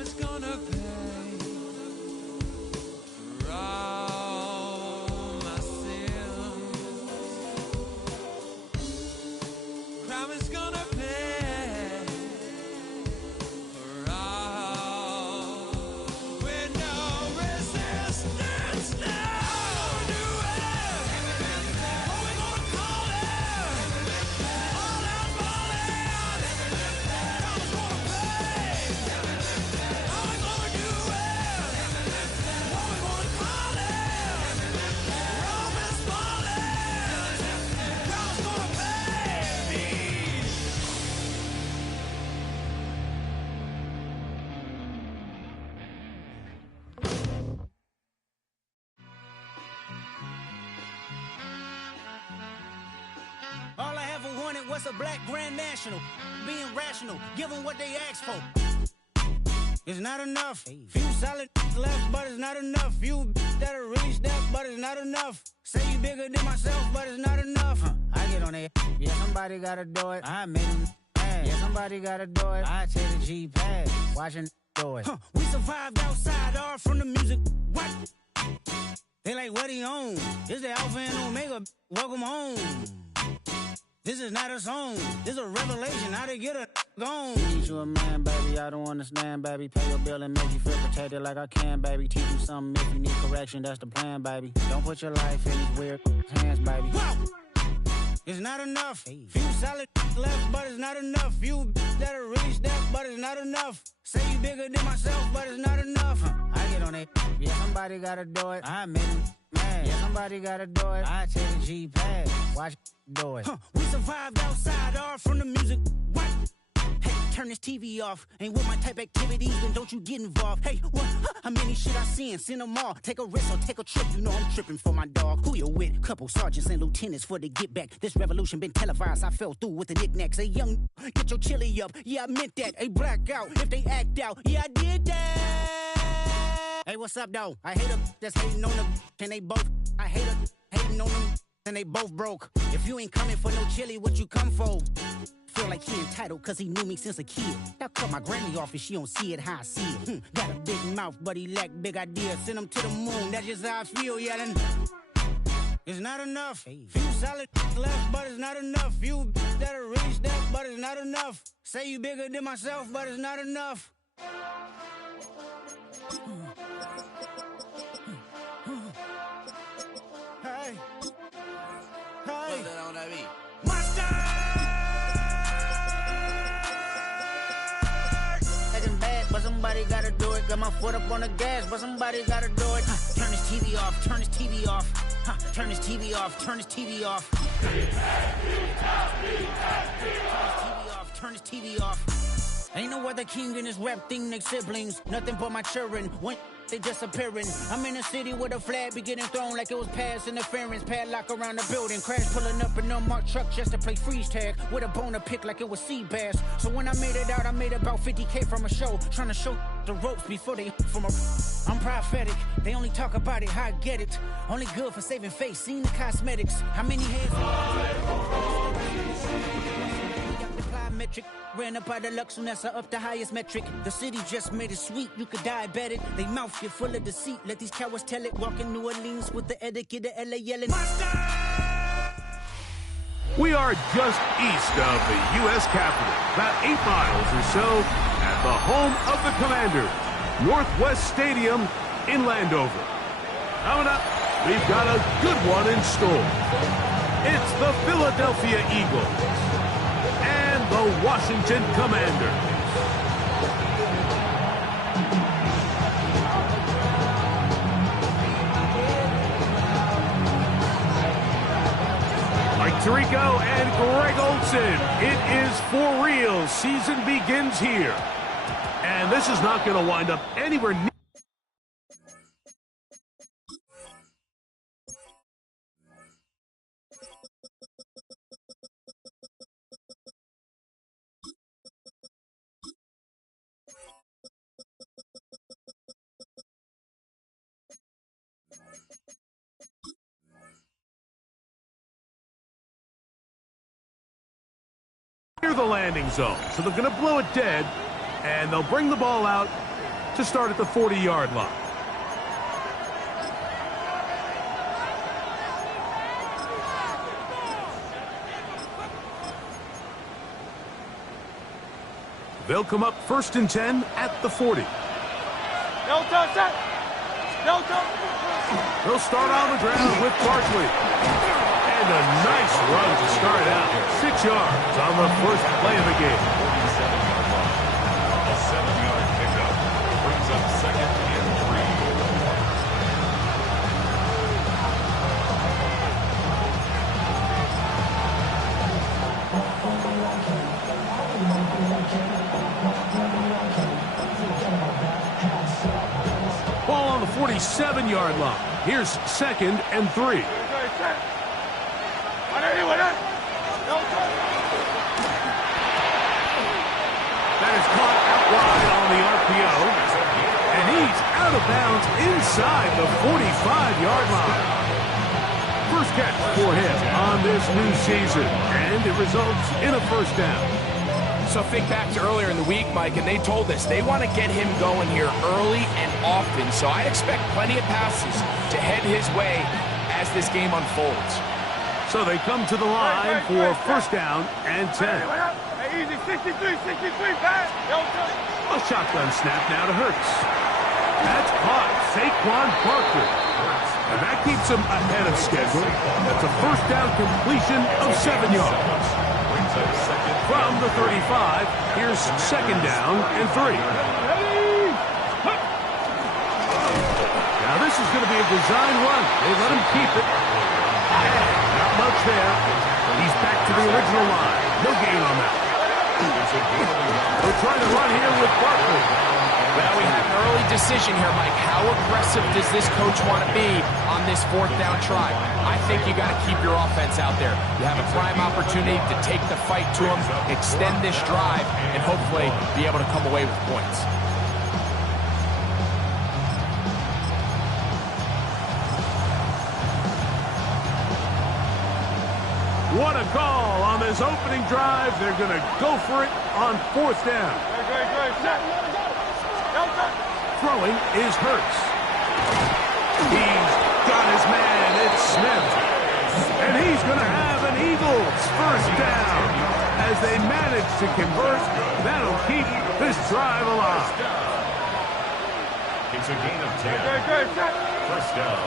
is gonna pay for all my sins. Crime is gonna pay for all with no resistance. Now do it. What we gonna call it? All out balling. Crime's gonna pay. How we gonna do it? What we gonna call it? Rome is falling. Crime's gonna pay me. All I ever wanted was a black grand national. Being rational, give them what they asked for. It's not enough. Few solid left, but it's not enough. Few that are really stepped, but it's not enough. Say you bigger than myself, but it's not enough. I get on it. Yeah, somebody gotta do it. I made him mad. Yeah, somebody gotta do it. I take the G-pad. Watching do it. We survived outside, all from the music. What? They like, what he on? This the Alpha and Omega. Welcome home. This is not a song. This is a revelation. How to get a gone. Teach you a man, baby. I don't understand, baby. Pay your bill and make you feel protected like I can, baby. Teach you something if you need correction. That's the plan, baby. Don't put your life in these weird hands, baby. Wow. It's not enough. Few solid left, but it's not enough. Few that are really stepped, but it's not enough. Say you bigger than myself, but it's not enough. I get on it. Yeah, somebody gotta do it. I made him mad. Yeah, somebody gotta do it. I take the G-pad. Watch do it. We survived outside, all from the music. What? Hey, turn this TV off. Ain't with my type activities, then don't you get involved. Hey, what? How many shit I seen? Send them all. Take a risk or take a trip. You know I'm tripping for my dog. Who you with? Couple sergeants and lieutenants for the get back. This revolution been televised. I fell through with the knickknacks. Hey, young, get your chili up. Yeah, I meant that. Hey, black out if they act out. Yeah, I did that. Hey, what's up, though? I hate them that's hating on them. And they both, I hate them hating on them. And they both broke. If you ain't coming for no chili, what you come for? Feel like he entitled cause he knew me since a kid. I cut my granny off and she don't see it how I see it. Got a big mouth but he lack big ideas. Send him to the moon, that's just how I feel yelling. It's not enough. Few solid left but it's not enough. Few that are really stepped but it's not enough. Say you bigger than myself but it's not enough. Hey. Hey. Monster! Acting bad, but somebody gotta do it. Got my foot up on the gas, but somebody gotta do it. Turn this TV off, turn this TV off. Turn this TV off, turn this TV off. Turn this TV off. Ain't no other king in this rap thing like siblings. Nothing but my children. When they disappearing. I'm in a city where the flag be getting thrown like it was past interference. Padlock around the building. Crash pulling up an unmarked truck just to play freeze tag. With a bone to pick like it was sea bass. So when I made it out, I made about 50K from a show. Trying to show the ropes before they from a... I'm prophetic. They only talk about it, how I get it. Only good for saving face. Seen the cosmetics. How many heads... Metric. Ran up out of Lux, and that's up the highest metric. The city just made it sweet, you could die bet it. They mouth get full of deceit, let these cowards tell it. Walk in New Orleans with the etiquette of LA yelling Monster! We are just east of the U.S. Capitol, about 8 miles or so, at the home of the Commanders, Northwest Stadium in Landover. Coming up, we've got a good one in store. It's the Philadelphia Eagles and the Washington Commanders. Mike Tirico and Greg Olson. It is for real. Season begins here. And this is not going to wind up anywhere near. Near the landing zone, so they're going to blow it dead, and they'll bring the ball out to start at the 40-yard line. They'll come up 1st and 10 at the 40. They'll start on the ground with Barkley. And a nice run to start out. 6 yards on the first play of the game. 47-yard line. A 7-yard pickup brings up 2nd and 3. Ball on the 47-yard line. Here's 2nd and 3. That is caught out wide on the RPO. And he's out of bounds inside the 45-yard line. First catch for him on this new season. And it results in a first down. So think back to earlier in the week, Mike, and they told us they want to get him going here early and often. So I expect plenty of passes to head his way as this game unfolds. So they come to the line for first down and 10. A shotgun snap now to Hurts. That's caught. Saquon Barkley. And that keeps him ahead of schedule. That's a first down completion of 7 yards. From the 35, here's 2nd down and 3. Now this is going to be a design run. They let him keep it. Not much there. He's back to the original line. No gain on that. We're trying to run here with Barkley. Well, we have an early decision here, Mike. How aggressive does this coach want to be on this 4th down try? I think you got to keep your offense out there. You have a prime opportunity to take the fight to them, extend this drive, and hopefully be able to come away with points. What a call on this opening drive. They're going to go for it on 4th down. Throwing is Hurts. He's got his man. It's Smith. And he's going to have an Eagles first down. As they manage to convert, that'll keep this drive alive. It's a gain of 10. First down.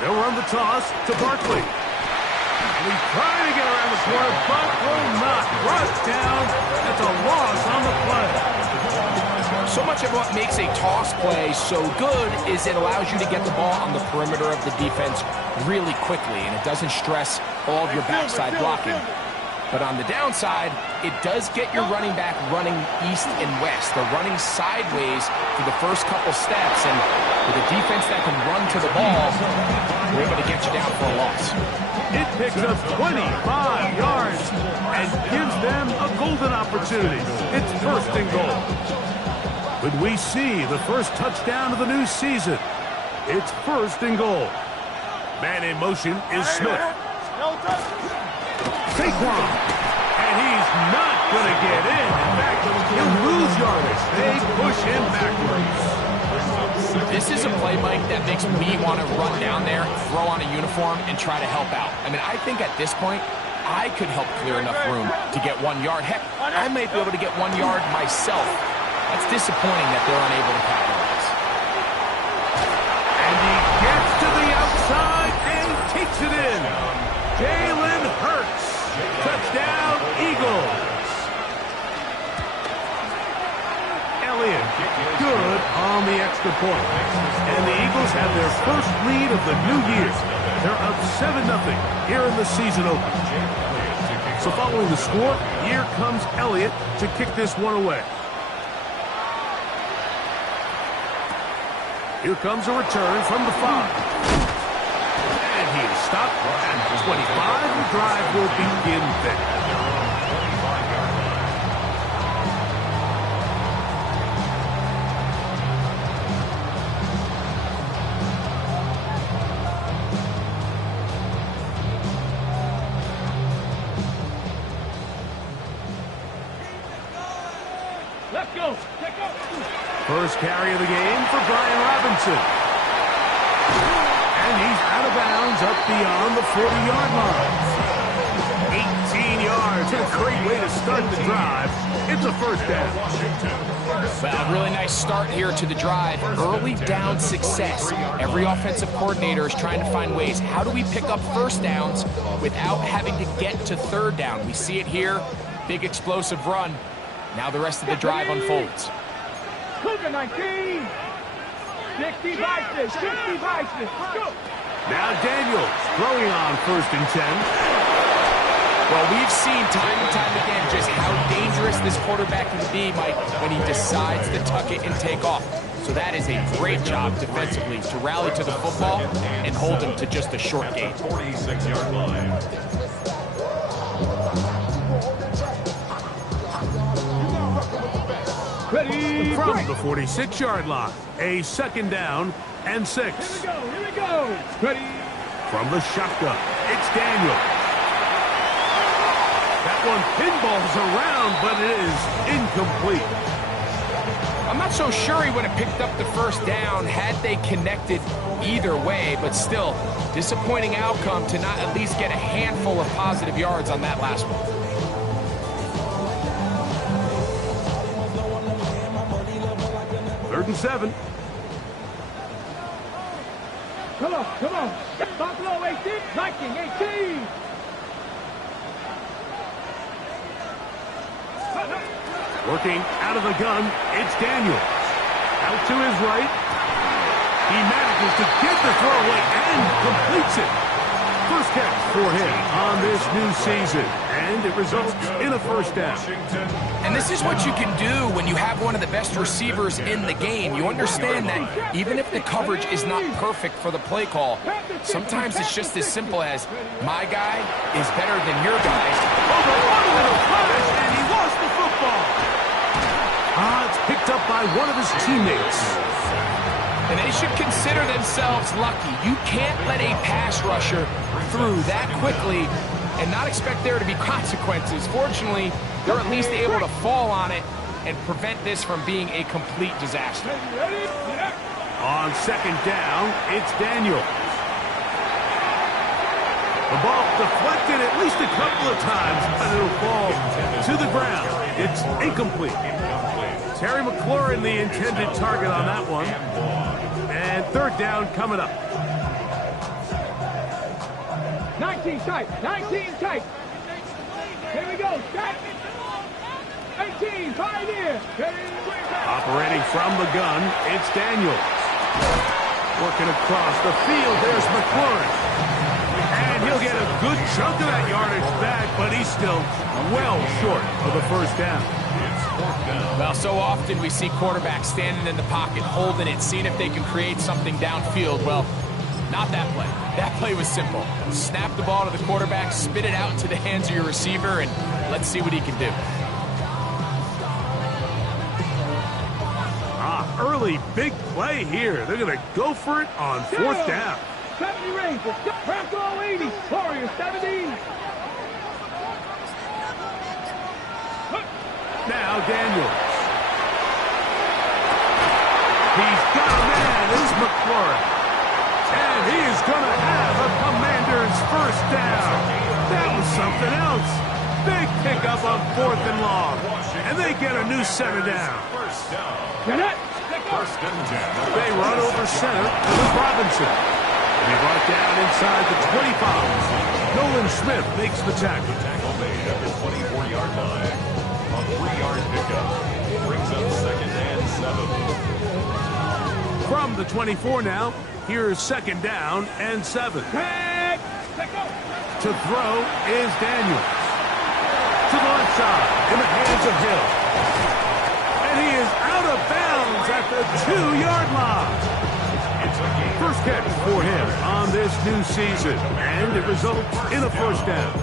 They'll run the toss to Barkley. And he's trying to get around the corner, but will not. Brought down. That's a loss on the play. So much of what makes a toss play so good is it allows you to get the ball on the perimeter of the defense really quickly, and it doesn't stress all of your backside blocking. But on the downside, it does get your running back running east and west. They're running sideways for the first couple steps, and with a defense that can run to the ball, we're able to get you down for a loss. It picks up 25 yards and gives them a golden opportunity. It's 1st and goal. When we see the first touchdown of the new season, it's 1st and goal. Man in motion is Smith. Saquon. And he's not going to get in. In fact, he'll lose yardage. They push him backwards. This is a play, Mike, that makes me want to run down there, throw on a uniform, and try to help out. I mean, I think at this point, I could help clear enough room to get 1 yard. Heck, I may be able to get 1 yard myself. That's disappointing that they're unable to capitalize. And he gets to the outside and takes it in. Jalen Hurts. Touchdown, Eagles. Elliott, good on the extra point. And the Eagles have their first lead of the new year. They're up 7-0 here in the season opener. So following the score, here comes Elliott to kick this one away. Here comes a return from the 5. And he is stopped at 25. The drive will begin there. First carry of the game for Brian Robinson. And he's out of bounds up beyond the 40-yard line. 18 yards, a great way to start the drive. It's a first down. Well, really nice start here to the drive. Early down success. Every offensive coordinator is trying to find ways. How do we pick up first downs without having to get to third down? We see it here. Big explosive run. Now the rest of the drive unfolds. Cougar 19. 60 Vikings. 60 Vikings. Go. Now Daniels throwing on 1st and 10. Well, we've seen time and time again just how dangerous this quarterback can be, Mike, when he decides to tuck it and take off. So that is a great job defensively to rally to the football and hold him to just a short gain. 46-yard line. Ready. From the 46-yard line, a 2nd down and 6. Here we go. Ready. From the shotgun, it's Daniels. That one pinballs around, but it is incomplete. I'm not so sure he would have picked up the first down had they connected either way, but still, disappointing outcome to not at least get a handful of positive yards on that last one. Third and 7. Come on. Buffalo 18. Viking 18. Working out of the gun, it's Daniels. Out to his right. He manages to get the throw away and completes it. First catch for him on this new season, and it results in a first down. And this is what you can do when you have one of the best receivers in the game. You understand that even if the coverage is not perfect for the play call, sometimes it's just as simple as, my guy is better than your guy. Over one little flash, and he lost the football. It's picked up by one of his teammates. And they should consider themselves lucky. You can't let a pass rusher through that quickly and not expect there to be consequences. Fortunately, they're at least able to fall on it and prevent this from being a complete disaster. On 2nd down, it's Daniels. The ball deflected at least a couple of times, and it'll fall to the ground. It's incomplete. Terry McLaurin, the intended target on that one. And 3rd down coming up. 19 tight. Here we go. Stack. 18. Pioneer. Operating from the gun, it's Daniels. Working across the field, there's McLaurin. And he'll get a good chunk of that yardage back, but he's still well short of the first down. Well, so often we see quarterbacks standing in the pocket, holding it, seeing if they can create something downfield. Well, not that play. That play was simple. Snap the ball to the quarterback, spit it out into the hands of your receiver, and let's see what he can do. Early big play here. They're going to go for it on 4th down. 70 Rangers. Bronco 80. Warriors 70. Now Daniels. He's got a man. It's McLaurin. And he is going to have a Commander's first down. That was something else. Big pickup on 4th and long. And they get a new center down. First and 10. They run over center with Robinson. And he brought down inside the 25. Nolan Smith makes the tackle. Tackle made at the 24-yard line. A 3-yard pickup. Brings up 2nd and 7. From the 24 now, here's 2nd down and 7. To throw is Daniels. To the left side, in the hands of Hill. And he is out of bounds at the 2-yard line. First catch for him on this new season, and it results in a first down.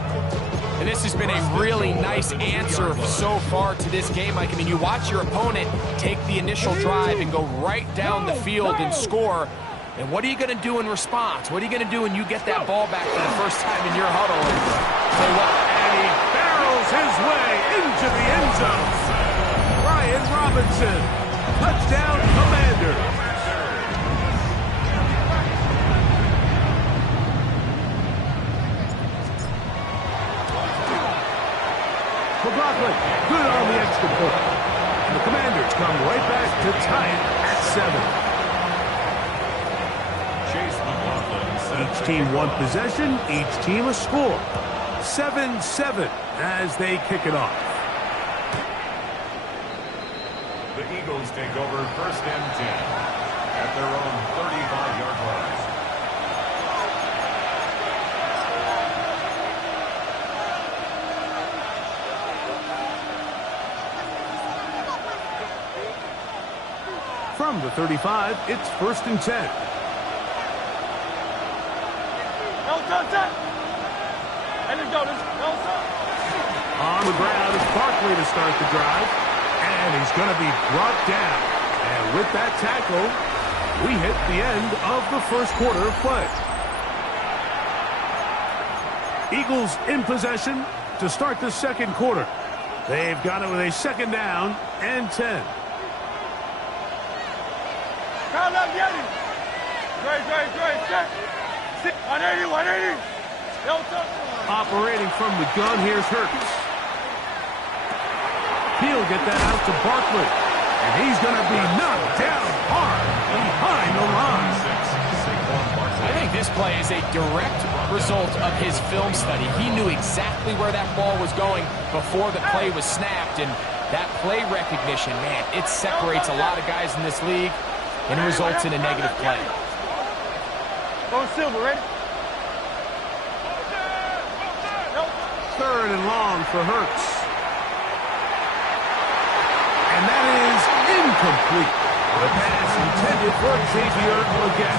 And this has been a really nice answer so far to this game, Mike. I mean, you watch your opponent take the initial drive and go right down the field and score. And what are you going to do in response? What are you going to do when you get that ball back for the first time in your huddle? And tell you what, And he barrels his way into the end zone. Brian Robinson Robinson. Touchdown, Commanders. McLaughlin, good on the extra point. And the Commanders come right back to tie it at 7. Each team one possession, each team a score. 7-7 as they kick it off. The Eagles take over 1st and 10 at their own 35-yard line. From the 35, it's 1st and 10. On the ground is Barkley to start the drive. And he's going to be brought down. And with that tackle, we hit the end of the first quarter of play. Eagles in possession to start the second quarter. They've got it with a 2nd down and 10. Operating from the gun, here's Hurts. He'll get that out to Barkley. And he's going to be knocked down hard behind the line. I think this play is a direct result of his film study. He knew exactly where that ball was going before the play was snapped. And that play recognition, man, it separates a lot of guys in this league and results in a negative play. Silver, ready? 3rd and long for Hurts. And that is incomplete. The pass intended for Xavier again.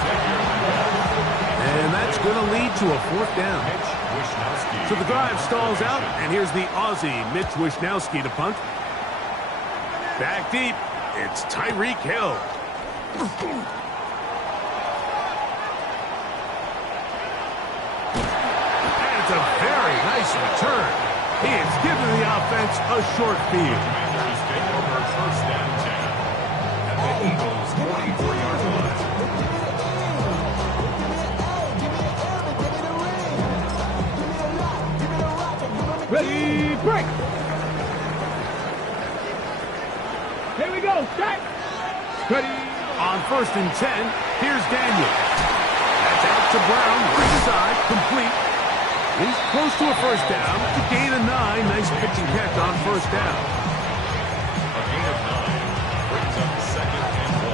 And that's going to lead to a 4th down. So the drive stalls out, and here's the Aussie, Mitch Wishnowsky, to punt. Back deep, it's Tyreek Hill. And it's a very nice return. He has given the offense a short field. Commanders take over 1st and 10 at the Eagles' 43-yard line. Ready, break! Here we go, set! Ready! On 1st and 10, here's Daniel. That's out to Brown, right side, complete. He's close to a 1st down to gain a 9. Nice pitch and catch on 1st down. A gain of 9 brings up 2nd and 1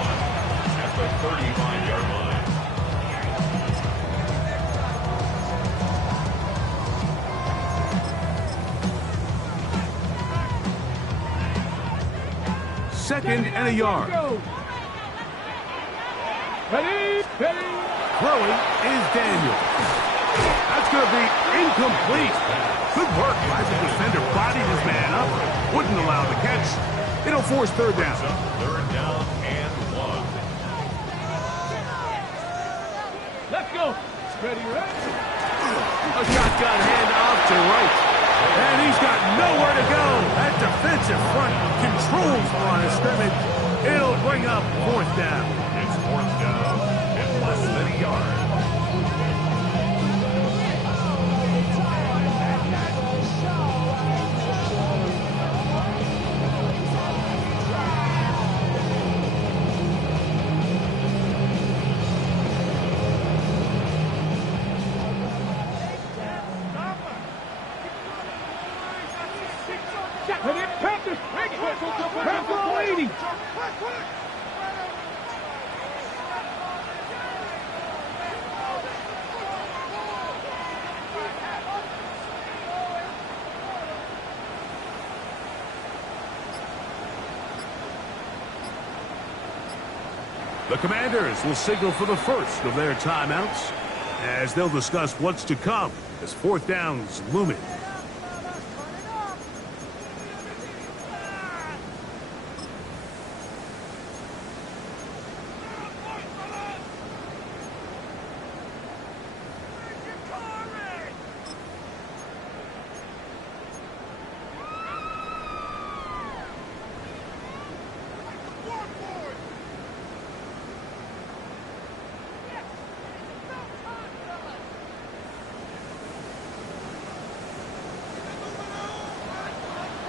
at the 35-yard line. Second and a yard. Ready, ready! Throwing is Daniel. That's going to be incomplete. Good work by the defender. Bodied his man up. Wouldn't allow the catch. It'll force 3rd down. 3rd down and 1. Let's go! Ready, ready! A shotgun handoff to right. And he's got nowhere to go. That defensive front controls the line of scrimmage. It'll bring up 4th down. It's 4th down and less than a yard. Panthers! Panthers leading! The Commanders will signal for the first of their timeouts as they'll discuss what's to come as 4th down's looming.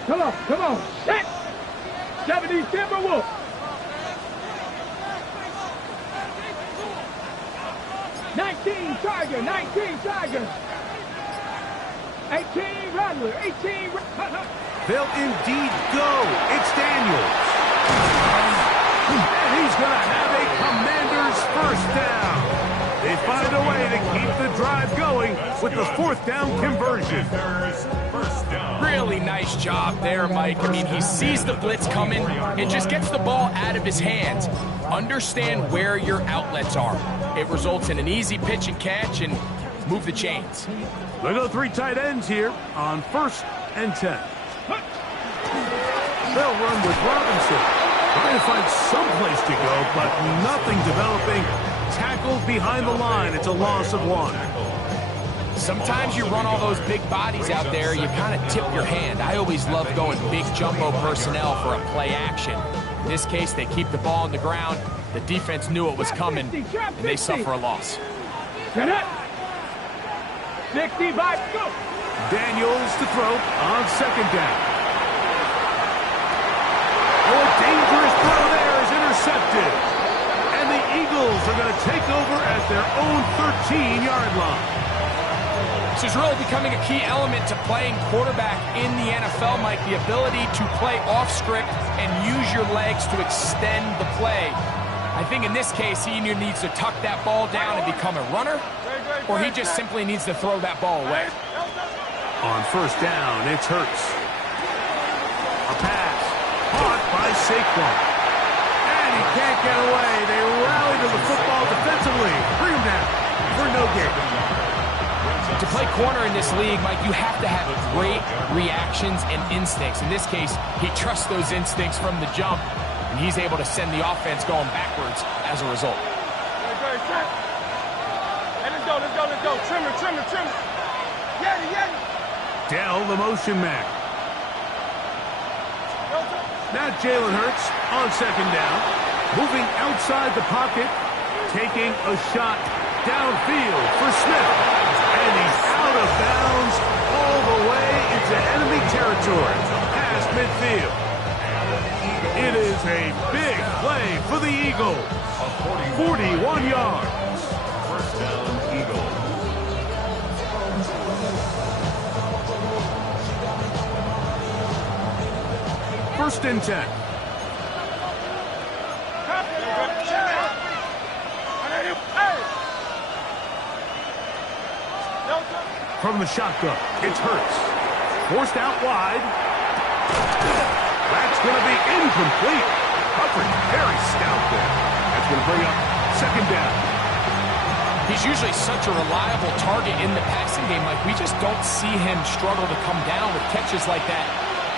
Come on, come on. Set. 70 Timberwolf. 19 Tiger, 19 Tiger. 18 Rattler, 18 They'll indeed go. It's Daniels. And he's going to have a Commanders first down. They find a way to keep the drive going with the fourth down conversion. Really nice job there, Mike. I mean, he sees the blitz coming and just gets the ball out of his hands. Understand where your outlets are. It results in an easy pitch and catch and move the chains. They go 3 tight ends here on 1st and 10. They'll run with Robinson. Trying to find some place to go, but nothing developing. Tackled behind the line. It's a loss of 1. Sometimes you run all those big bodies out there, you kind of tip your hand. I always love going big jumbo personnel for a play action. In this case, they keep the ball on the ground. The defense knew it was coming, and they suffer a loss. Get it. 65, go. Daniels to throw on 2nd down. Oh, a dangerous throw there is intercepted. And the Eagles are going to take over at their own 13-yard line. This is really becoming a key element to playing quarterback in the NFL, Mike. The ability to play off script and use your legs to extend the play. I think in this case, he either needs to tuck that ball down and become a runner, or he just simply needs to throw that ball away. On 1st down, it's Hurts. A pass caught by Saquon. And he can't get away. They rally to the football defensively. Bring him down for no gain. To play corner in this league, Mike, you have to have great reactions and instincts. In this case, he trusts those instincts from the jump, and he's able to send the offense going backwards as a result. Hey, let's go, let's go, let's go. Trimmer, trimmer, trimmer. Yeti, yeti. Dell, the motion man. Now Jalen Hurts on 2nd down. Moving outside the pocket. Taking a shot downfield for Smith. And he's out of bounds all the way into enemy territory. Past midfield. It is a big play for the Eagles. 41 yards. First down, Eagles. First and 10. From the shotgun, it's Hurts. Forced out wide. That's going to be incomplete. Coverage very stout there. That's going to bring up 2nd down. He's usually such a reliable target in the passing game. Like, we just don't see him struggle to come down with catches like that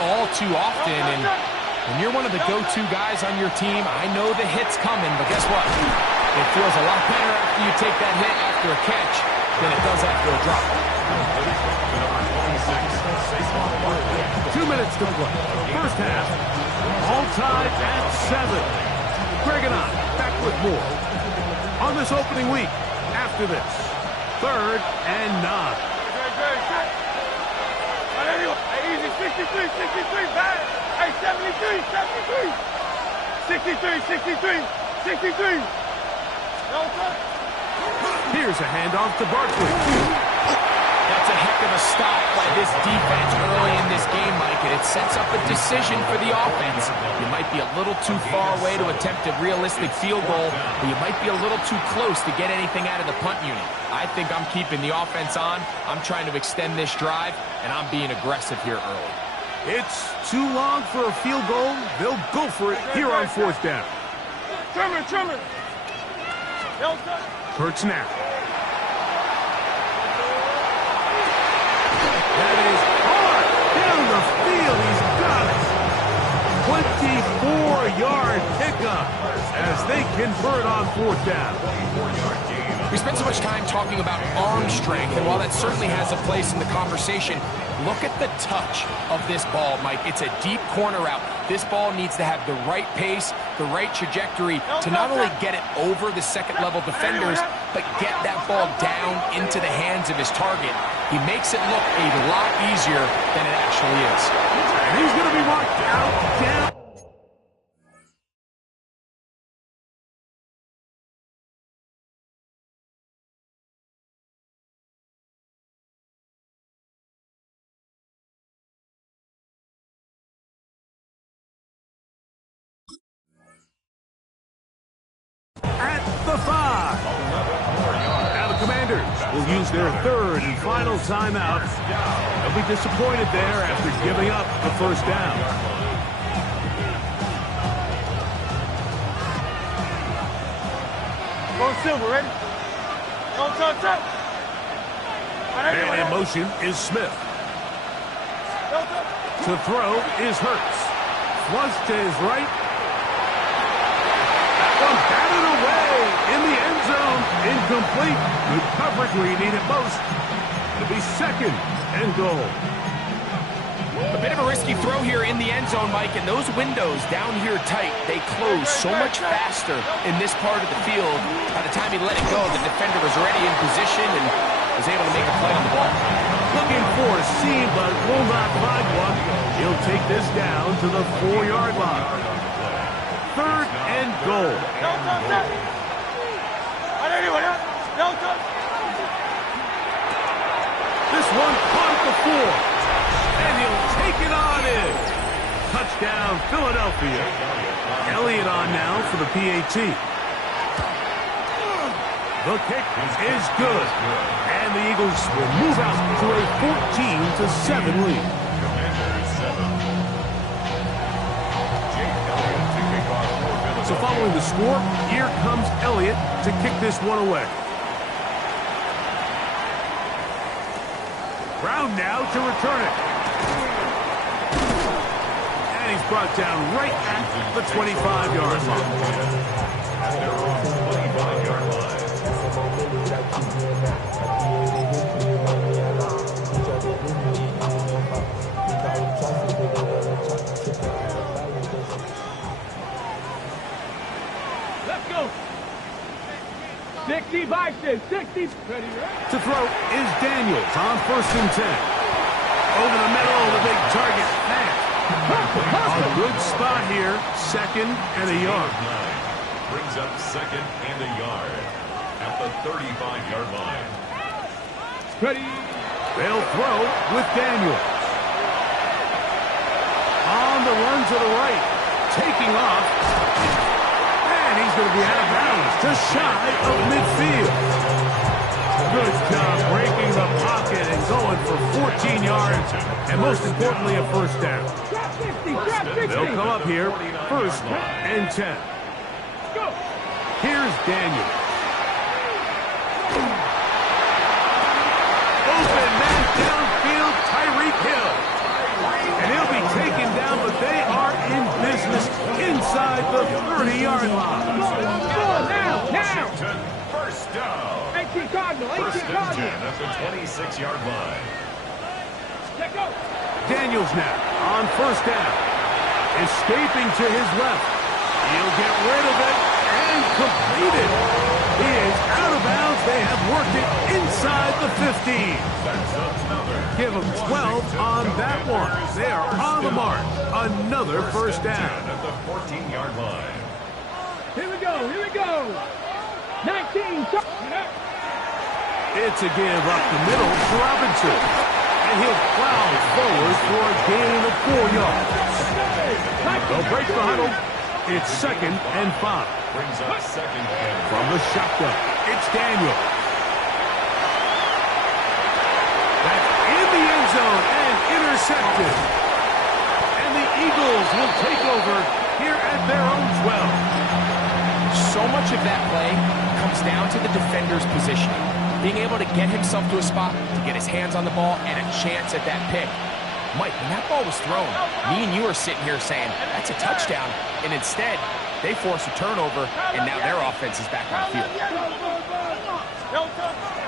all too often. And when you're one of the go-to guys on your team, I know the hit's coming, but guess what? It feels a lot better after you take that hit after a catch than it does after a drop. 2 minutes to play. First half, all tied at 7. Greg and I back with more on this opening week after this. 3rd and 9. Hey, easy, 63, 63, bad. Hey, 73, 73. 63, 63, 63. Here's a handoff to Barkley. That's a heck of a stop by this defense early in this game, Mike, and it sets up a decision for the offense. You might be a little too far away to attempt a realistic field goal, but you might be a little too close to get anything out of the punt unit. I think I'm keeping the offense on. I'm trying to extend this drive, and I'm being aggressive here early. It's too long for a field goal. They'll go for it here on 4th down. Trimmer. Hurts now. That is hard down the field. He's got it. 24-yard pickup as they convert on 4th down. We spent so much time talking about arm strength, and while that certainly has a place in the conversation, Look at the touch of this ball, Mike. It's a deep corner route. This ball needs to have the right pace, the right trajectory to not only get it over the second-level defenders, but get that ball down into the hands of his target. He makes it look a lot easier than it actually is. And he's going to be marked out, down. At the 5. Now the Commanders will use their third and final timeout. They'll be disappointed there after giving up the first down. Go Silver, ready? Go touch. And in motion is Smith. To throw is Hurts. Flush to his right. One batted away in the end zone. Incomplete. Good coverage where you need it most. It'll be second and goal. A bit of a risky throw here in the end zone, Mike, and those windows down here tight, they close so much faster in this part of the field. By the time he let it go, the defender was already in position and was able to make a play on the ball. Looking for a seam, but will not find one. He'll take this down to the 4-yard line. Third and goal. This one caught at the 4. And he'll take it on in. Touchdown, Philadelphia. Elliott on now for the PAT. The kick is good. And the Eagles will move out to a 14-7 lead. So following the score, here comes Elliott to kick this one away. Brown now to return it. And he's brought down right at the 25-yard line. At their own 25-yard line. Let's go. 60 Bison, 60. Ready, To throw is Daniels on 1st and 10. Over the middle, the big target. A good spot here, second and a yard. Brings up second and a yard at the 35-yard line. Ready. They'll throw with Daniels. On the run to the right, taking off. And he's going to be out of bounds, just shy of midfield. Good job breaking the pocket and going for 14 yards, and most importantly, a first down. They'll come up here, 1st and 10. Here's Daniel. Open man downfield, Tyreek Hill. And he'll be taken down, but they are in business inside the 30-yard line. Now. First down. 18 Cardinal, 18 First and 10 Cardinal. at the 26-yard line. Let go. Daniels now on 1st down. Escaping to his left. He'll get rid of it and complete it. He is out of bounds. They have worked it inside the 15. That's another. Give them 12 on that one. They are on the mark. Another first down. At the 14-yard line. Here we go. 19. It's a give up the middle to Robinson. And he'll plow forward for a gain of 4 yards. They'll break the huddle. It's 2nd and 5. Brings up second and From the shotgun, it's Daniel. That's in the end zone and intercepted. And the Eagles will take over here at their own 12. So much of that play comes down to the defender's positioning. Being able to get himself to a spot, to get his hands on the ball, and a chance at that pick. Mike, when that ball was thrown, me and you are sitting here saying, that's a touchdown. And instead, they force a turnover, and now their offense is back on the field.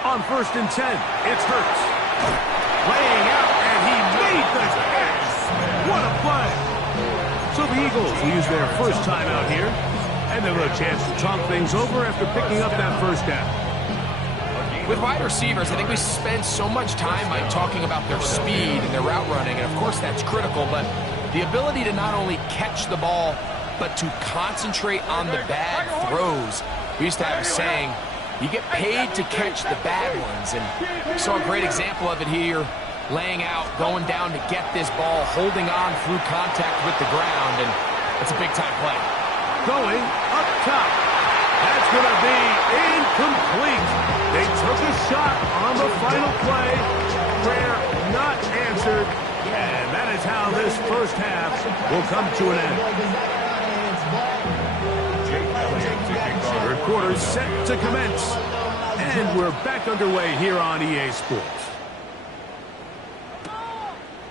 On 1st and 10, it's Hurts. Laying out, and he Eagles will use their first time out here, and they'll have a chance to talk things over after picking up that first down. With wide receivers, I think we spend so much time, Mike, talking about their speed and their route running, and of course that's critical, but the ability to not only catch the ball, but to concentrate on the bad throws. We used to have a saying, you get paid to catch the bad ones, and we saw a great example of it here, laying out, going down to get this ball, holding on through contact with the ground, and it's a big-time play. Going up top. That's going to be incomplete. They took a shot on the final play. Prayer not answered, and that is how this first half will come to an end. Third quarter set to commence, and we're back underway here on EA Sports.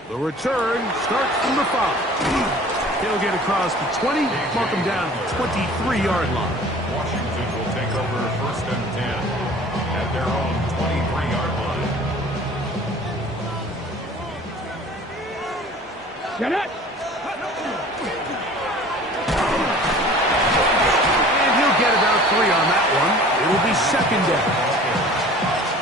The return starts from the 5. He'll get across the 20, mark him down to the 23-yard line. Washington will take over first and 10 at their own 23-yard line. Get it! And he'll get about 3 on that one. It'll be second down.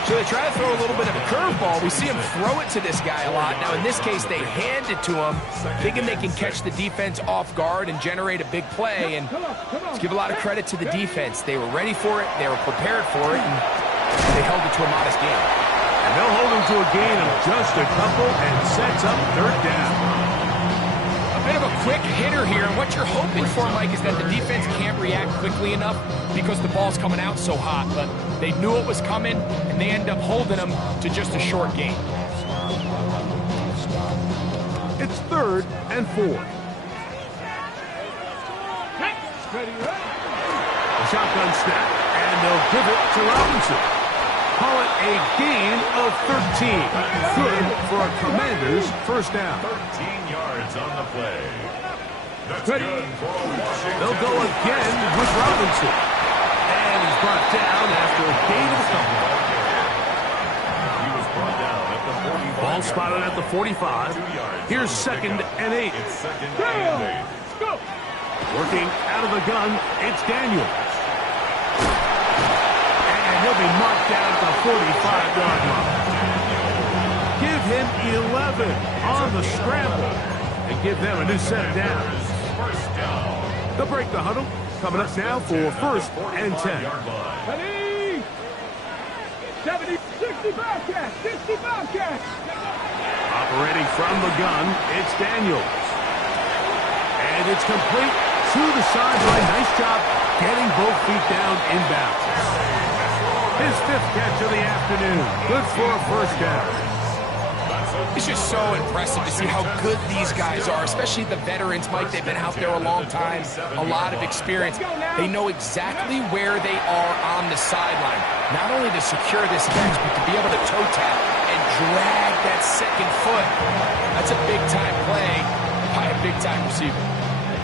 So they try to throw a little bit of a curveball. We see him throw it to this guy a lot. Now, in this case, they hand it to him, thinking they can catch the defense off guard and generate a big play. And let's give a lot of credit to the defense. They were ready for it, they were prepared for it, and they held it to a modest gain. And they'll hold him to a gain of just a couple and sets up third down. A bit of a quick hitter here, and what you're hoping for, Mike, is that the defense can't react quickly enough because the ball's coming out so hot, but they knew it was coming, and they end up holding them to just a short gain. It's 3rd and 4. A shotgun snap, and they'll give it to Robinson. Call it a gain of 13. Good for a Commanders first down. 13 yards on the play. That's good for Washington. They'll go again with Robinson. And he's brought down after a gain of a couple. He was brought down at the 45. Ball spotted at the 45. Here's 2nd and 8. It's 2nd and 8. Go! Working out of the gun, it's Daniels. And he'll be marked down at the 45-yard line. Give him 11 on the scramble and give them a new set of downs. First down. They'll break the huddle. Coming up now for 1st and 10. Ready! 70, 65 catch, 65 catch. Operating from the gun, it's Daniels. And it's complete to the sideline. Nice job getting both feet down inbounds. His 5th catch of the afternoon. Good for a first down. It's just so impressive to see how good these guys are, especially the veterans, Mike. They've been out there a long time, a lot of experience. They know exactly where they are on the sideline, not only to secure this catch, but to be able to toe tap and drag that second foot. That's a big-time play by a big-time receiver.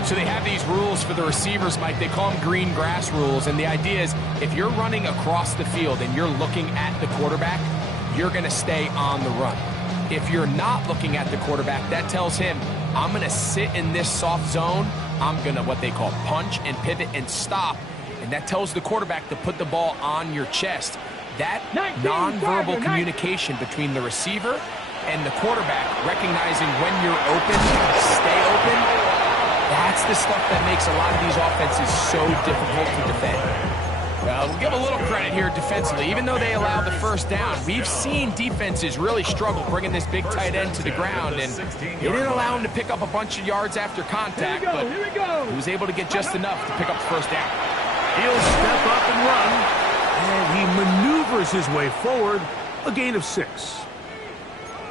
So they have these rules for the receivers, Mike. They call them green grass rules, and the idea is if you're running across the field and you're looking at the quarterback, you're going to stay on the run. If you're not looking at the quarterback, that tells him, I'm going to sit in this soft zone. I'm going to what they call punch and pivot and stop. And that tells the quarterback to put the ball on your chest. That nonverbal communication between the receiver and the quarterback, recognizing when you're open, stay open, that's the stuff that makes a lot of these offenses so difficult to defend. Well, we'll give a little credit here defensively. Even though they allowed the first down, we've seen defenses really struggle bringing this big tight end to the ground, and they didn't allow him to pick up a bunch of yards after contact, but he was able to get just enough to pick up the first down. He'll step up and run, and he maneuvers his way forward, a gain of 6.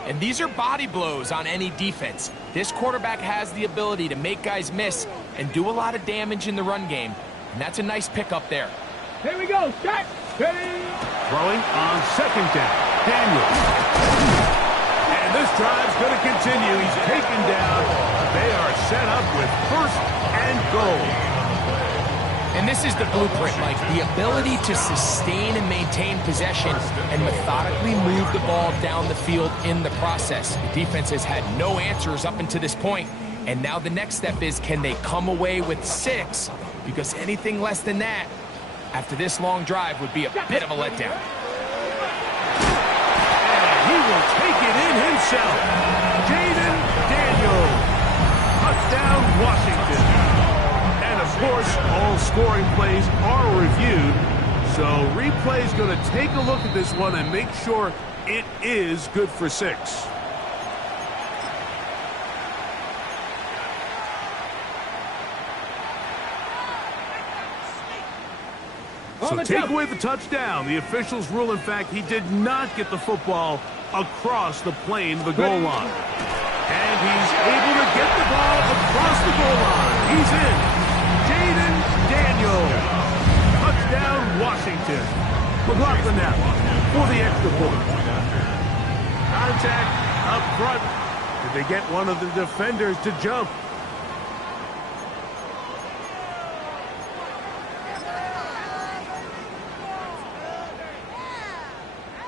And these are body blows on any defense. This quarterback has the ability to make guys miss and do a lot of damage in the run game, and that's a nice pickup there. Here we go, set, ready. Throwing on 2nd down, Daniels. And this drive's going to continue. He's taken down. They are set up with 1st and goal. And this is the blueprint, Mike. The ability to sustain and maintain possession and methodically move the ball down the field in the process. The defense has had no answers up until this point, And now the next step is, can they come away with 6? Because anything less than that, after this long drive, would be a bit of a letdown. And he will take it in himself. Jaden Daniels. Touchdown, Washington. And of course, all scoring plays are reviewed. So replay's going to take a look at this one and make sure it is good for 6. So take away the touchdown. The officials rule, in fact, he did not get the football across the plane to the goal line. And he's able to get the ball across the goal line. He's in. Jaden Daniels. Touchdown, Washington. McLaughlin now for the extra point. Contact up front. Did they get one of the defenders to jump?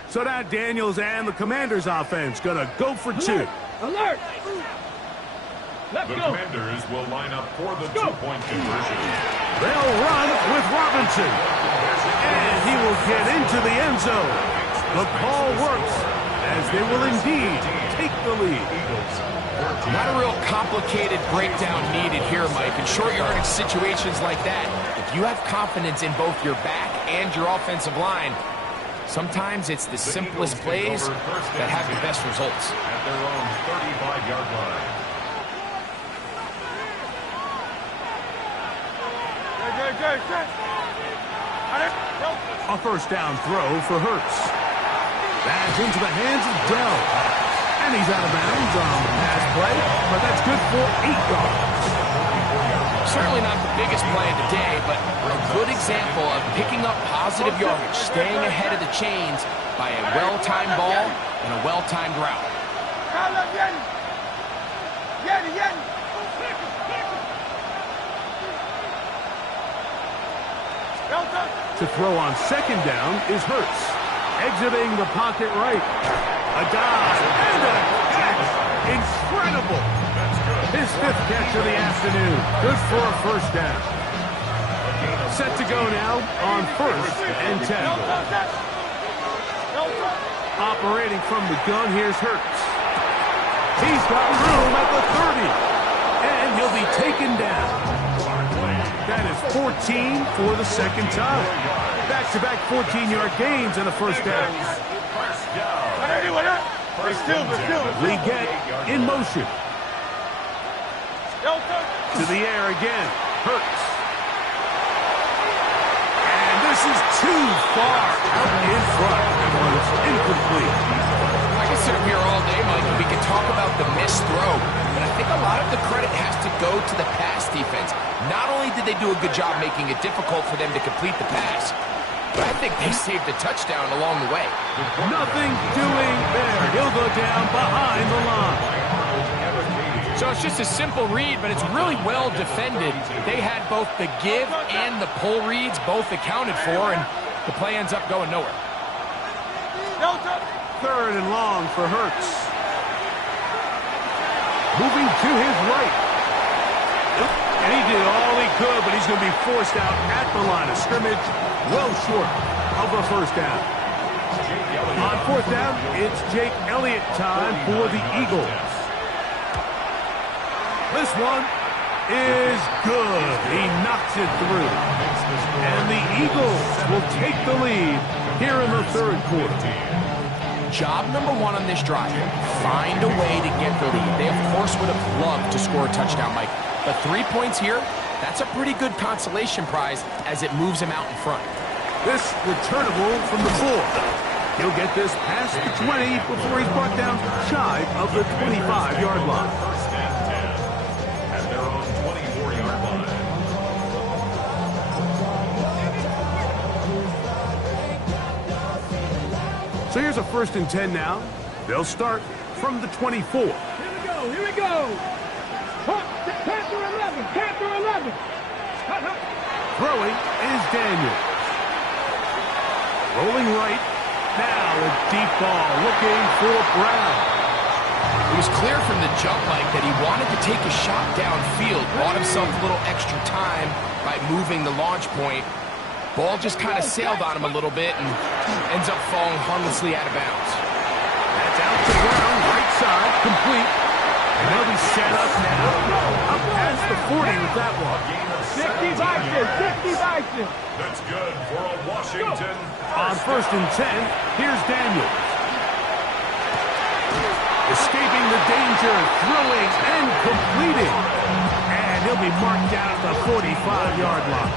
So now Daniels and the Commanders offense going to go for 2. Alert! Let's The go. Commanders will line up for the two-point conversion. They'll run with Robinson. And he will get into the end zone. The call works as they will indeed take the lead. Not a real complicated breakdown needed here, Mike. In short yardage situations like that, if you have confidence in both your back and your offensive line, sometimes it's the simplest plays that have the best results. At their own 35-yard line. A first down throw for Hurts. That's into the hands of Dell. And he's out of bounds on the pass play, but that's good for 8 yards. Certainly not the biggest play of the day, but a good example of picking up positive yardage, staying ahead of the chains by a well-timed ball and a well-timed route. To throw on second down is Hurts. Exiting the pocket right. A dive and a catch. Incredible. His 5th catch of the afternoon. Good for a first down. Set to go now on 1st and 10. Operating from the gun, here's Hurts. He's got room at the 30. And he'll be taken down. That is 14 for the second time. Back-to-back 14-yard gains and a first down. Lee get in motion. To the air again. Hurts. And this is too far out in front. It's incomplete. I can sit up here all day, Mike, and we can talk about the missed throw, but I think a lot of the credit has to go to the pass defense. Not only did they do a good job making it difficult for them to complete the pass, but I think they saved a touchdown along the way. Nothing doing there. He'll go down behind the line. So it's just a simple read, but it's really well defended. They had both the give and the pull reads both accounted for, and the play ends up going nowhere. 3rd and long for Hurts. Moving to his right. And he did all he could, but he's going to be forced out at the line of scrimmage, well short of the first down. On 4th down, it's Jake Elliott time for the Eagles. This one is good. He knocks it through. And the Eagles will take the lead here in the 3rd quarter. Job number 1 on this drive, find a way to get the lead. They, of course, would have loved to score a touchdown, Mike. But 3 points here, that's a pretty good consolation prize as it moves him out in front. This returnable from the 4. He'll get this past the 20 before he's brought down shy of the 25-yard line. First and 10 at their own 24-yard line. So here's a 1st and 10 now. They'll start from the 24. Here we go. Panther 11, Panther 11. Throwing is Daniel. Rolling right. Now a deep ball looking for Brown. It was clear from the jump, Mike, that he wanted to take a shot downfield, bought himself a little extra time by moving the launch point. Ball just kind of sailed on him a little bit and ends up falling harmlessly out of bounds. That's out to ground, right side, complete. And they'll be set up now. Up past the 40 with that one. 60 Bison. That's good for a Washington. On 1st and 10, here's Daniels. Escaping the danger, throwing and completing. And he'll be marked down at the 45-yard line.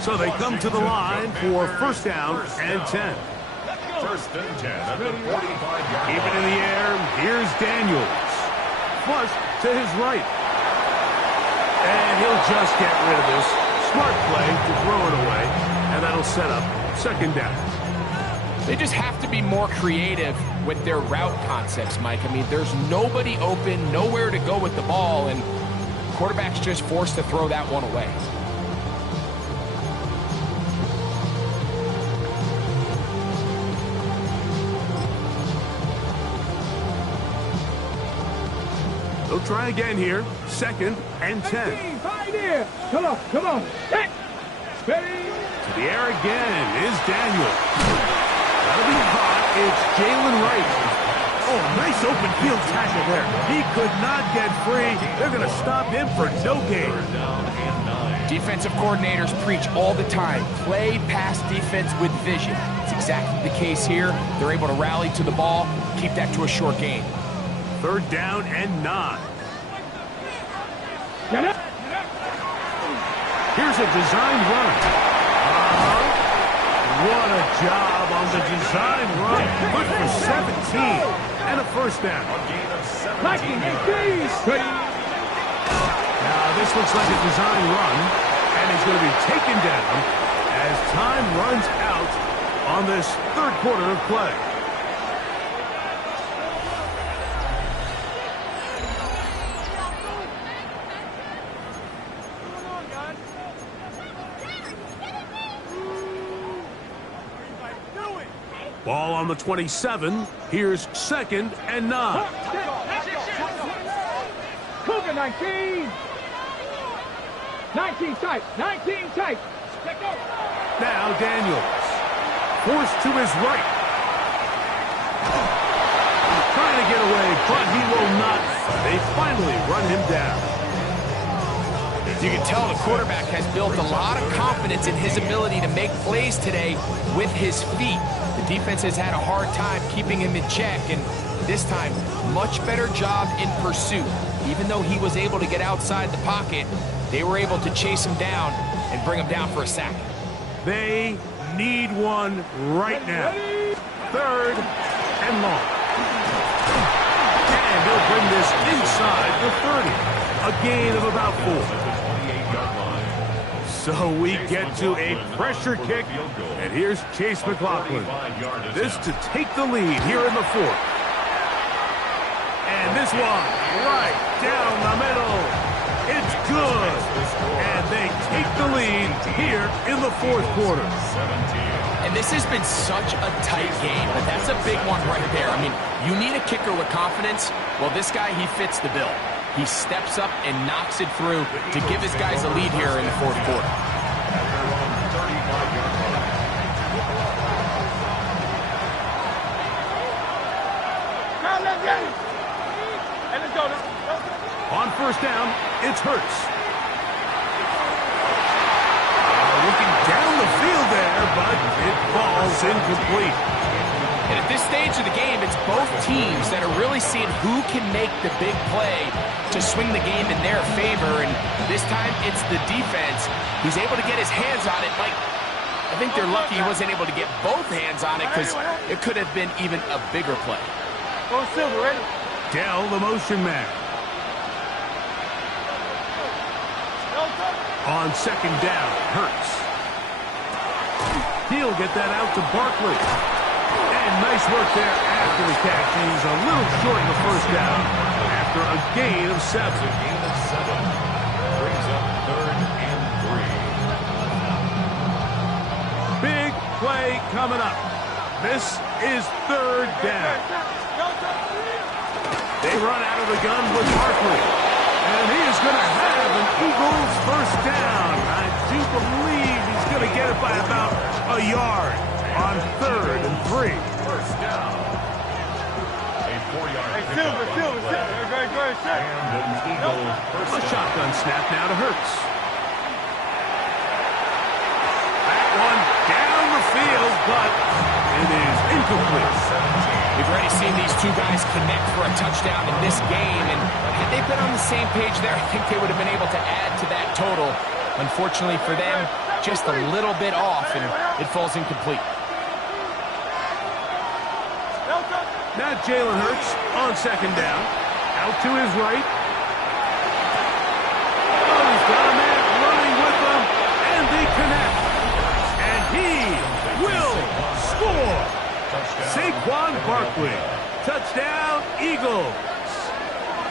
So they come to the line for 1st down and 10. 1st and 10 at the 45-yard Keep it in the air. Here's Daniels. Flush to his right. And he'll just get rid of this. Smart play to throw it away. And that'll set up 2nd down. They just have to be more creative with their route concepts, Mike. I mean, there's nobody open, nowhere to go with the ball, and the quarterback's just forced to throw that one away. They'll try again here. 2nd and 10. Right here. Come on. Set. Ready. To the air again is Daniel. That'll be caught. It's Jalen Wright. Oh, nice open field tackle there. He could not get free. They're going to stop him for no gain. Defensive coordinators preach all the time, play pass defense with vision. It's exactly the case here. They're able to rally to the ball, keep that to a short gain. 3rd down and 9. Get up. Here's a design run. What a job on the design run. Good for 17 and a 1st down. Now This looks like a design run, and he's going to be taken down as time runs out on this 3rd quarter of play. Ball on the 27. Here's 2nd and 9. Cougar 19. 19 tight. Now Daniels. Forced to his right. Trying to get away, but he will not. They finally run him down. You can tell the quarterback has built a lot of confidence in his ability to make plays today with his feet. The defense has had a hard time keeping him in check, and this time, much better job in pursuit. Even though he was able to get outside the pocket, they were able to chase him down and bring him down for a sack. They need one right now. 3rd and long. And they'll bring this inside the 30. A gain of about 4. So we get to a pressure kick, and here's Chase McLaughlin. This to take the lead here in the 4th. And this one right down the middle. It's good. And they take the lead here in the 4th quarter. And this has been such a tight game, but that's a big one right there. I mean, you need a kicker with confidence. Well, this guy, he fits the bill. He steps up and knocks it through to give his guys a lead here in the 4th quarter. On 1st down, it's Hurts. Looking down the field there, but it falls incomplete. And at this stage of the game, it's both teams that are really seeing who can make the big play to swing the game in their favor. And this time, it's the defense. He's able to get his hands on it. Like, I think they're lucky he wasn't able to get both hands on it because it could have been even a bigger play. Go Silver, ready? Dell, the motion man. On 2nd down, Hurts. He'll get that out to Barkley. And nice work there after the catch. He's a little short in the 1st down after a gain of 7. Brings up 3rd and 3. Big play coming up. This is 3rd down. They run out of the gun with Barkley. And he is going to have an Eagles first down. I do believe he's going to get it by about a yard on 3rd and 3. First down. A 4-yard Hey, pickup on the Silver. play. Go ahead. And an Eagles first A down. shotgun snap now to Hurts. That one down the field, but it is incomplete. We've already seen these two guys connect for a touchdown in this game, and had they been on the same page there, I think they would have been able to add to that total. Unfortunately for them, just a little bit off, and it falls incomplete. Now Jalen Hurts on 2nd down. Out to his right. Oh, he's got a man running with him, and they connect. And he will score. Saquon Barkley. Touchdown, Eagles.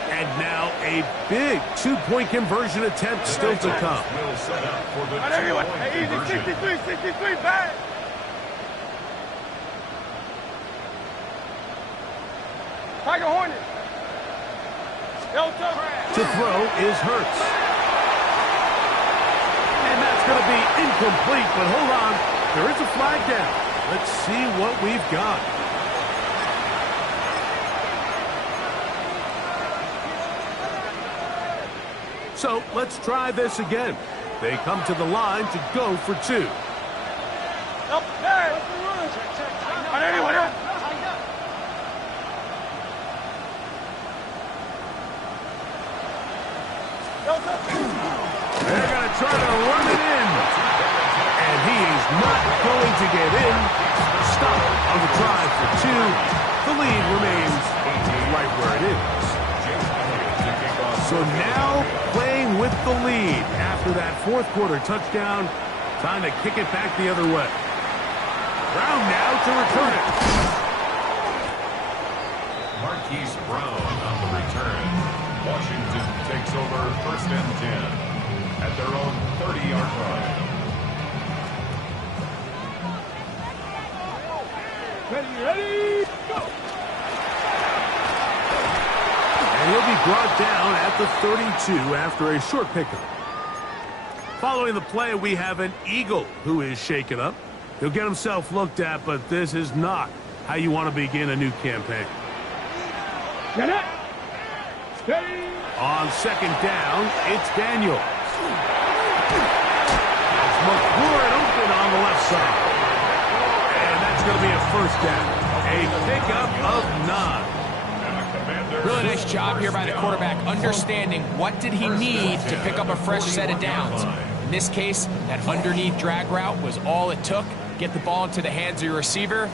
And now a big 2-point conversion attempt still to come. Will set up for the Everyone, two-point hey, conversion. easy, 63, bad. Tiger Hornet. Delta. To throw is Hurts. And that's going to be incomplete, but hold on. There is a flag down. Let's see what we've got. So let's try this again. They come to the line to go for 2. Up there. On anyone else? They're going to try to run it in. And he is not going to get in. Stop on the try for 2. The lead remains right where it is. So now playing with the lead after that 4th quarter touchdown. Time to kick it back the other way. Brown now to return it. Marquise Brown on the return. Washington takes over 1st and 10 at their own 30-yard line. Ready, go. And he'll be brought down at the 32 after a short pickup. Following the play, we have an Eagle who is shaken up. He'll get himself looked at, but this is not how you want to begin a new campaign. Get it. Steady. On 2nd down, it's Daniels. It's McLaurin open on the left side. And that's going to be a first down. A pickup of 9. Really nice job here by the quarterback, understanding what did he need to pick up a fresh set of downs. In this case, that underneath drag route was all it took. Get the ball into the hands of your receiver,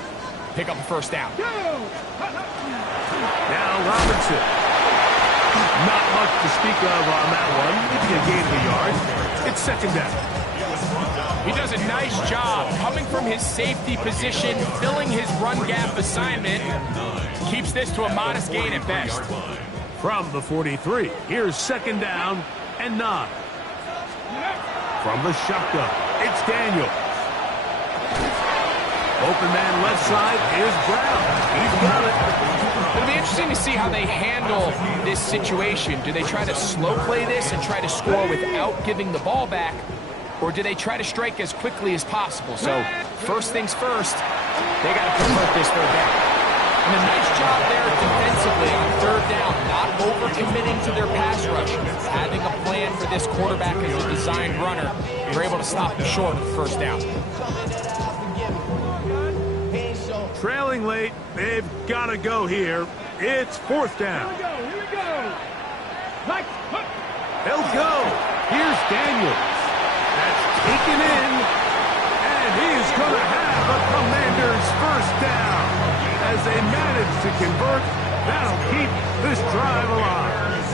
pick up a first down. Now Robinson. Not much to speak of on that one. Maybe a gain of a yard. It's 2nd down. He does a nice job coming from his safety position, filling his run gap assignment. Keeps this to a modest gain at best. From the 43, here's 2nd down and 9. From the shotgun, it's Daniels. Open man left side is Brown. He's got it. It'll be interesting to see how they handle this situation. Do they try to slow play this and try to score without giving the ball back? Or do they try to strike as quickly as possible? So first things first, they got to convert this 3rd down. And a nice job there defensively on 3rd down, not overcommitting to their pass rush, having a plan for this quarterback as a designed runner. They're able to stop him short of the 1st down. Trailing late, they've got to go here. It's 4th down. Here we go. They'll go. Here's Daniels. That's taken in, and he's going to have a Commander's first down. As they manage to convert, that'll keep this drive alive.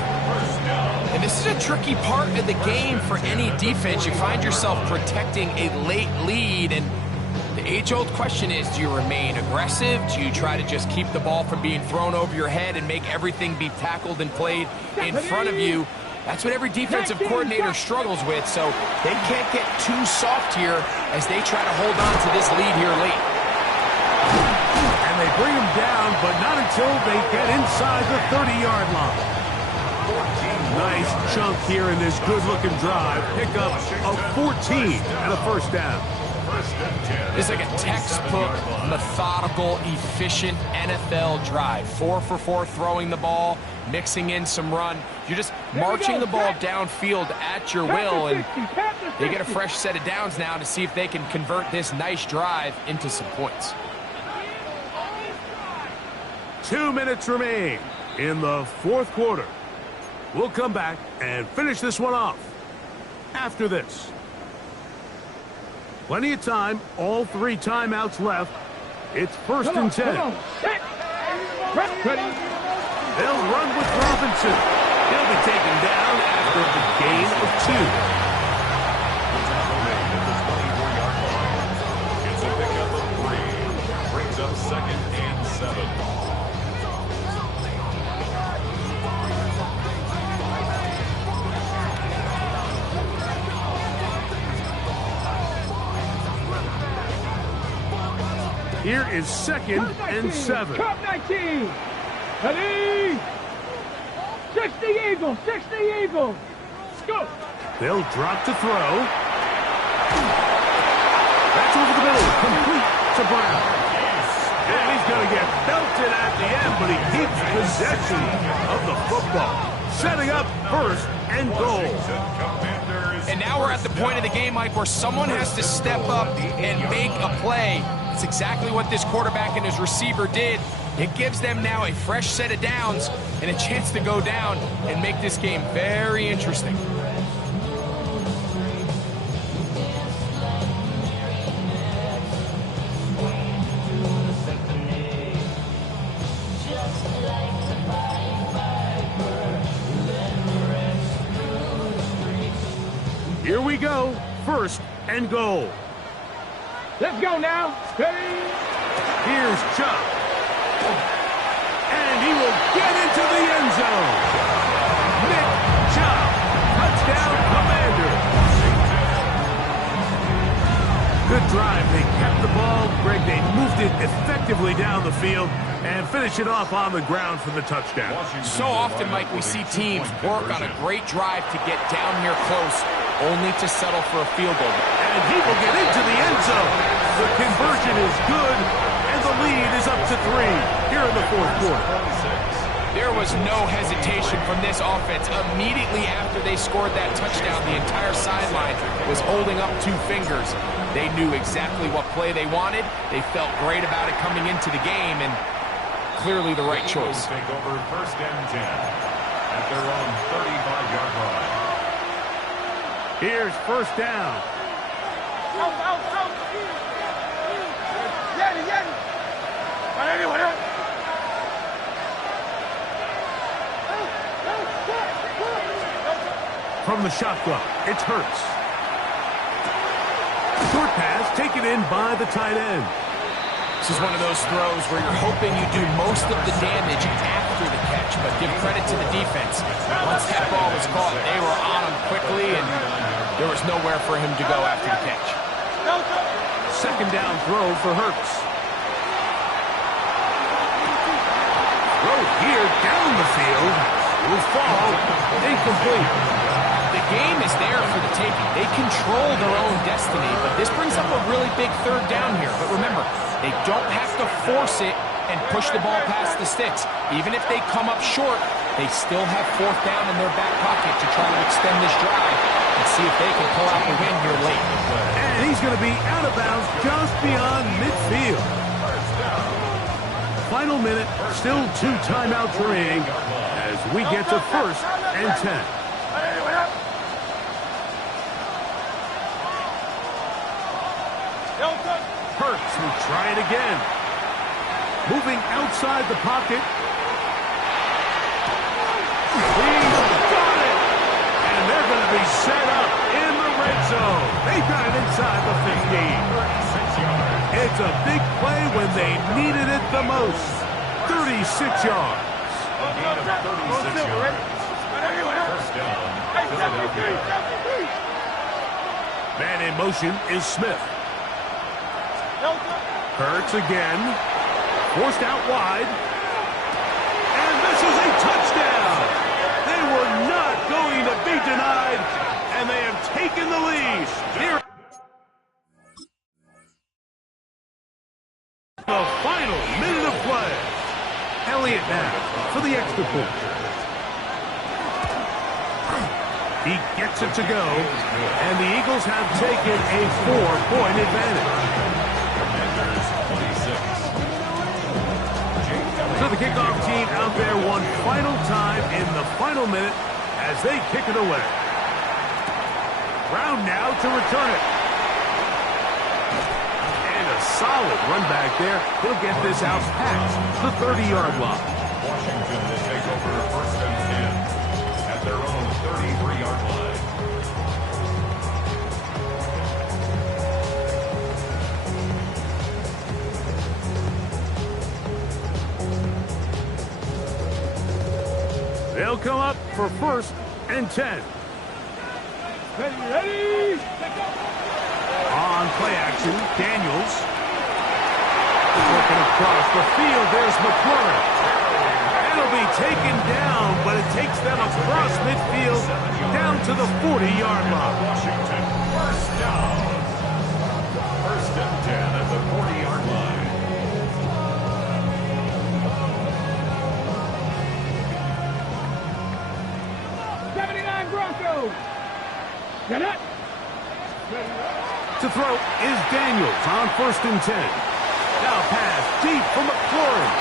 And this is a tricky part of the game for any defense. You find yourself protecting a late lead, and the age-old question is, do you remain aggressive? Do you try to just keep the ball from being thrown over your head and make everything be tackled and played in front of you? That's what every defensive coordinator struggles with, so they can't get too soft here as they try to hold on to this lead here late. And they bring him down, but not until they get inside the 30-yard line. Nice chunk here in this good-looking drive. Pick up a 14 and a first down. It's like a textbook, methodical, efficient NFL drive. 4 for 4 throwing the ball, mixing in some run. You're just marching the ball downfield at your will, and they get a fresh set of downs now to see if they can convert this nice drive into some points. 2 minutes remain in the fourth quarter. We'll come back and finish this one off after this. Plenty of time, all 3 timeouts left. It's first and 10. They'll run with Robinson. He'll be taken down after the gain of 2. It's a pickup of 3. Brings up 2nd and 7. Here is 2nd and 7. Cup 19. Ready? 60 Eagles. 60 Eagles. Let's go. They'll drop to throw. That's over the middle. Complete to Brown. And he's going to get belted at the end, but he keeps possession of the football. Setting up first and goal. And now we're at the point of the game, Mike, where someone has to step up and make a play. It's exactly what this quarterback and his receiver did. It gives them now a fresh set of downs and a chance to go down and make this game very interesting. Here we go. First and goal. Let's go now. Ready? Here's Chuck. And he will get into the end zone. Nick Chubb. Touchdown, Commanders. Good drive. They kept the ball. Greg, they moved it effectively down the field and finish it off on the ground for the touchdown. So often, Mike, we see teams work on a great drive to get down here close, only to settle for a field goal. And he will get into the end zone. The conversion is good, and the lead is up to 3 here in the fourth quarter. There was no hesitation from this offense. Immediately after they scored that touchdown, the entire sideline was holding up 2 fingers. They knew exactly what play they wanted. They felt great about it coming into the game, and clearly the right choice. Take over first and 10 at their own 35-yard line. Here's first down. Out. Yeti. Whatever. From the shotgun, it's Hurts. Short pass taken in by the tight end. This is one of those throws where you're hoping you do most of the damage after the catch, but give credit to the defense. Once that ball was caught, they were on him quickly, and there was nowhere for him to go after the catch. Second down throw for Hurts. Throw here down the field. Will fall. Incomplete. The game is there for the taking. They control their own destiny, but this brings up a really big third down here. But remember, they don't have to force it and push the ball past the sticks. Even if they come up short, they still have fourth down in their back pocket to try to extend this drive and see if they can pull out the win here late. And he's going to be out of bounds just beyond midfield. Final minute, still 2 timeouts remaining as we get to first and 10. Hurts will try it again. Moving outside the pocket. He's got it! And they're going to be set up in the red zone. They've got it inside the 15. It's a big play when they needed it the most. 36 yards. Man in motion is Smith. Hurts again. forced out wide. And this is a touchdown. They were not going to be denied, and they have taken the lead. Here, the final minute of play. Elliott now for the extra point. He gets it to go, and the Eagles have taken a 4-point advantage. So the kickoff team out there one final time in the final minute as they kick it away. Brown now to return it. And a solid run back there. He'll get this out past the 30-yard line. Washington will take over first and 10 at their own 33-yard line. They'll come up for first and 10. Ready. On play action, Daniels. Working across the field, there's McClure. It'll be taken down, but it takes them across midfield down to the 40-yard line. Washington, first down. First and 10 at the 40-yard line. Broncos. Get it. To throw is Daniels on first and 10. Now pass deep for McLaurin.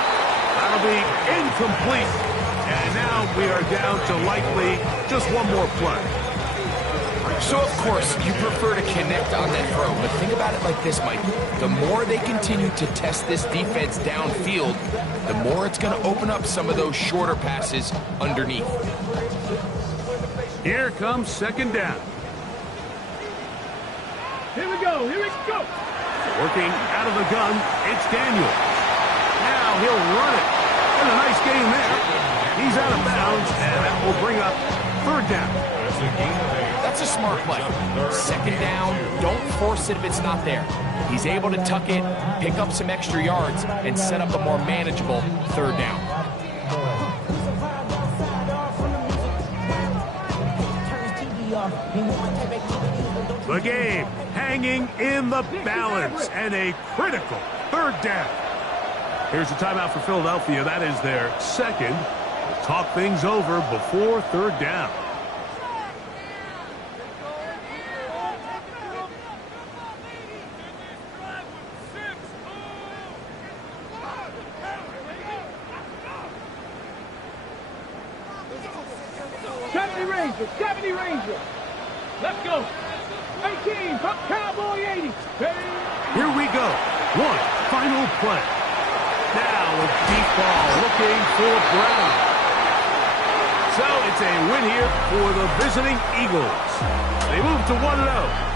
That'll be incomplete. And now we are down to likely just one more play. So, of course, you prefer to connect on that throw, but think about it like this, Mike. The more they continue to test this defense downfield, the more it's going to open up some of those shorter passes underneath. Here comes second down. Here we go. Working out of the gun, it's Daniel. Now he'll run it. And a nice game there. He's out of bounds, and that will bring up third down. That's a smart play. Second down, don't force it if it's not there. He's able to tuck it, pick up some extra yards, and set up a more manageable third down. The game hanging in the balance and a critical third down. Here's a timeout for Philadelphia. That is their second. We'll talk things over before third down. Let's go. 18 from Cowboy 80. Here we go. One final play. Now a deep ball looking for Brown. So it's a win here for the visiting Eagles. They move to 1-0.